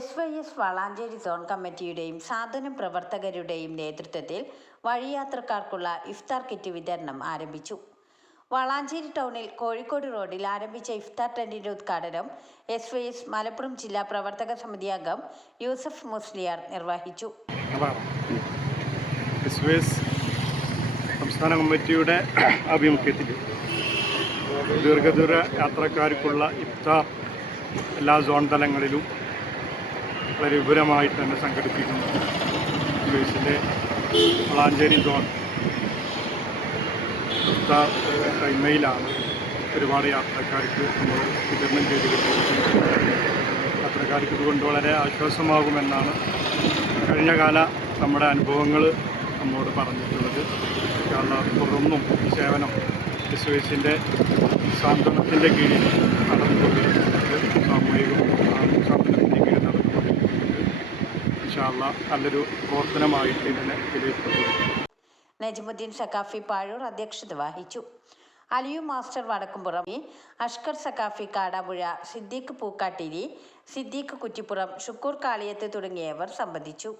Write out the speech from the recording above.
S Y S Valanchery zone കമ്മിറ്റിയുടെയും സാധന പ്രവർത്തകരുടെയും നേതൃത്വത്തിൽ വഴിയാത്രക്കാർക്കുള്ള ഇഫ്താർ കിറ്റ് വിതരണം ആരംഭിച്ചു. വളാഞ്ചേരി ടൗണിൽ കോഴിക്കോട് റോഡിൽ ആരംഭിച്ച ഇഫ്താർ ടെന്റിന്റെ ഉദ്ഘാടനം എസ് വൈ എസ് മലപ്പുറം ജില്ലാ പ്രവർത്തക സമിതി അംഗം യൂസഫ് മുസ്ലിയാർ നിർവഹിച്ചു. സംസ്ഥാന കമ്മിറ്റിയുടെ ആഭിമുഖ്യത്തിൽ ദീർഘദൂര യാത്രക്കാർക്കുള്ള ഇഫ്താർ എല്ലാ സോൺ തലങ്ങളിലും വളരെ വിപുലമായിട്ട് തന്നെ സംഘടിപ്പിക്കുന്നു. പോലീസിന്റെ വളാഞ്ചേരി സോൺ ടൈമയിലാണ് ഒരുപാട് യാത്രക്കാർക്ക് നമ്മൾ വിതരണം ചെയ്ത് യാത്രക്കാർക്ക് ഇതുകൊണ്ട് വളരെ ആശ്വാസമാകുമെന്നാണ് കഴിഞ്ഞ കാല നമ്മുടെ അനുഭവങ്ങൾ നമ്മോട് പറഞ്ഞിട്ടുള്ളത്. കാരണം തുടർന്നും ഈ സേവനം എസ് എസിന്റെ സാന്ത്വനത്തിന്റെ കീഴിൽ നടന്നുകൊണ്ടിരിക്കുന്നത് സാമൂഹികവും സാന്ത്വനത്തിന്റെ കീഴിൽ നടന്നുകൊണ്ടിരിക്കുന്നത് ഇൻഷാല്ല നല്ലൊരു പ്രവർത്തനമായിട്ട് ഇതിനെ വിലയിരുത്തപ്പെടുന്നു നജ്മുദ്ദീൻ സക്കാഫി പാഴൂർ അധ്യക്ഷത വഹിച്ചു. അലിയു മാസ്റ്റർ വടക്കുംപുറം അഷ്കർ സക്കാഫി കാടാമ്പുഴ സിദ്ദീഖ് പൂക്കാട്ടിരി സിദ്ദീഖ് കുറ്റിപ്പുറം ഷുക്കൂർ കാളിയത്ത് തുടങ്ങിയവർ സംബന്ധിച്ചു.